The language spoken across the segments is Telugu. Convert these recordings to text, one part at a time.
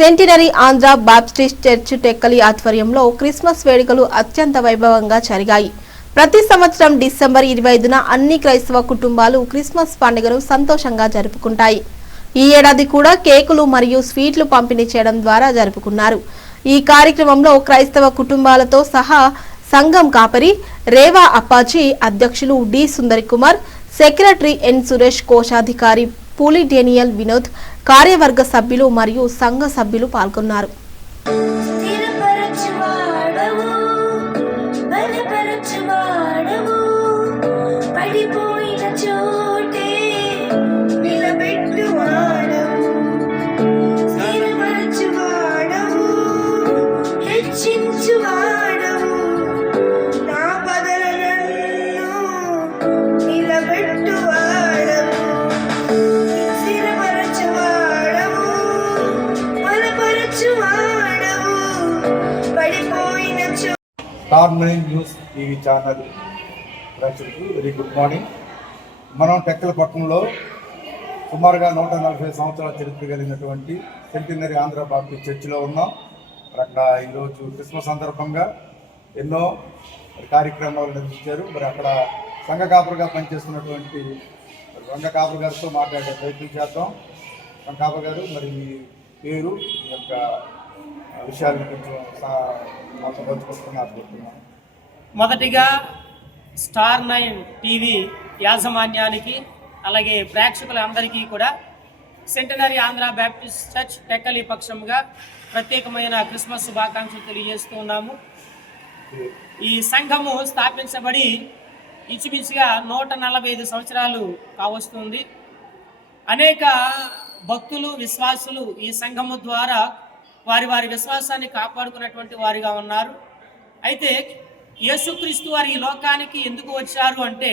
Centenary Andhra Baptist church Tekkali ఆధ్వర్యంలో క్రిస్మస్ వేడుకలు అత్యంత వైభవంగా జరిగాయి. ప్రతి సంవత్సరం డిసెంబర్ 25న అన్ని క్రైస్తవ కుటుంబాలు క్రిస్మస్ పండుగను సంతోషంగా జరుపుకుంటాయి. ఈ ఏడాది కూడా కేకులు మరియు స్వీట్లు పంపిణీ చేయడం ద్వారా జరుపుకున్నారు. ఈ కార్యక్రమంలో క్రైస్తవ కుటుంబాలతో సహా సంఘం కాపరి రేవా అప్పాజీ, అధ్యక్షులు డి సుందరి కుమార్, సెక్రటరీ ఎన్ సురేష్, కోశాధికారి పూలి డేనియల్ వినోద్, కార్యవర్గ సభ్యులు మరియు సంఘ సభ్యులు పాల్గొన్నారు. Star nine news TV channel ప్రేక్షకులకు వెరీ గుడ్ మార్నింగ్. మనం టెక్కల పట్టణంలో సుమారుగా 140 సంవత్సరాల చరిత్ర కలిగినటువంటి సెంటినరీ ఆంధ్ర బాప్టిస్ట్ చర్చిలో ఉన్నాం. అక్కడ ఈరోజు క్రిస్మస్ సందర్భంగా ఎన్నో కార్యక్రమాలు నిర్వహించారు. మరి అక్కడ సంఘ కాపురుగా పనిచేస్తున్నటువంటి సంఘ కాపురు గారితో మాట్లాడే ప్రయత్నం చేద్దాం. సంఘ కాపురు గారు, మరి మీ పేరు, మీ యొక్క విషయాలను కొంచెం మొదటిగా స్టార్ 9 టీవీ యాజమాన్యానికి, అలాగే ప్రేక్షకులందరికీ కూడా centenary Andhra Baptist church Tekkali పక్షంగా ప్రత్యేకమైన క్రిస్మస్ శుభాకాంక్షలు తెలియజేస్తూ ఉన్నాము. ఈ సంఘము స్థాపించబడి ఇంచుమించుగా 145 సంవత్సరాలు కావస్తుంది. అనేక భక్తులు, విశ్వాసులు ఈ సంఘము ద్వారా వారి విశ్వాసాన్ని కాపాడుకున్నటువంటి వారిగా ఉన్నారు. అయితే యేసుక్రీస్తు వారు ఈ లోకానికి ఎందుకు వచ్చారు అంటే,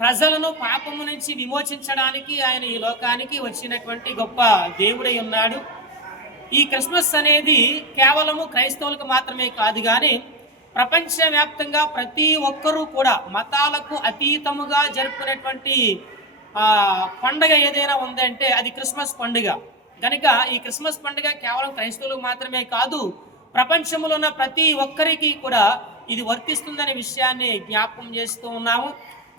ప్రజలను పాపము నుంచి విమోచించడానికి ఆయన ఈ లోకానికి వచ్చినటువంటి గొప్ప దేవుడై ఉన్నాడు. ఈ క్రిస్మస్ అనేది కేవలము క్రైస్తవులకు మాత్రమే కాదు, కానీ ప్రపంచవ్యాప్తంగా ప్రతి ఒక్కరూ కూడా మతాలకు అతీతముగా జరుపుకునేటువంటి పండుగ ఏదైనా ఉందంటే అది క్రిస్మస్ పండుగ. కనుక ఈ క్రిస్మస్ పండుగ కేవలం క్రైస్తవులకు మాత్రమే కాదు, ప్రపంచంలో ఉన్న ప్రతి ఒక్కరికి కూడా ఇది వర్తిస్తుందనే విషయాన్ని జ్ఞాపకం చేస్తూ ఉన్నాము.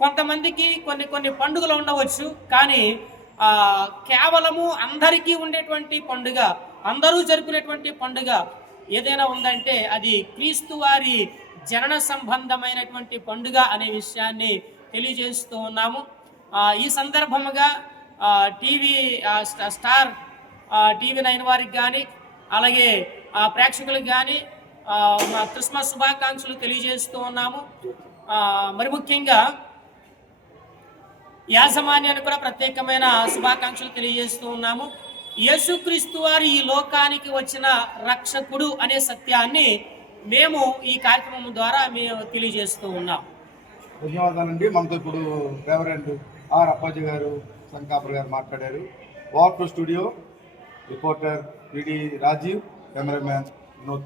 కొంతమందికి కొన్ని పండుగలు ఉండవచ్చు, కానీ కేవలము అందరికీ ఉండేటువంటి పండుగ, అందరూ జరుపుకునేటువంటి పండుగ ఏదైనా ఉందంటే అది క్రీస్తు వారి జనన సంబంధమైనటువంటి పండుగ అనే విషయాన్ని తెలియజేస్తూ ఉన్నాము. ఈ సందర్భముగా స్టార్ టీవీ 9 వారికి కానీ, అలాగే ప్రేక్షకులకు కానీ మా క్రిస్మస్ శుభాకాంక్షలు తెలియజేస్తూ ఉన్నాము. మరి ముఖ్యంగా యాజమాన్యానికి కూడా ప్రత్యేకమైన శుభాకాంక్షలు తెలియజేస్తూ ఉన్నాము. యేసుక్రీస్తు వారు ఈ లోకానికి వచ్చిన రక్షకుడు అనే సత్యాన్ని మేము ఈ కార్యక్రమం ద్వారా మేము తెలియజేస్తూ ఉన్నాం. ధన్యవాదాలండి. మనతో ఇప్పుడు రెవరెండ్ ఆర్ అప్పాజీ గారు, సంకాపర్ గారు మాట్లాడారు. వార్ స్టూడియో రిపోర్టర్ పిడి రాజీవ్, కెమెరామ్యాన్ వినోద్.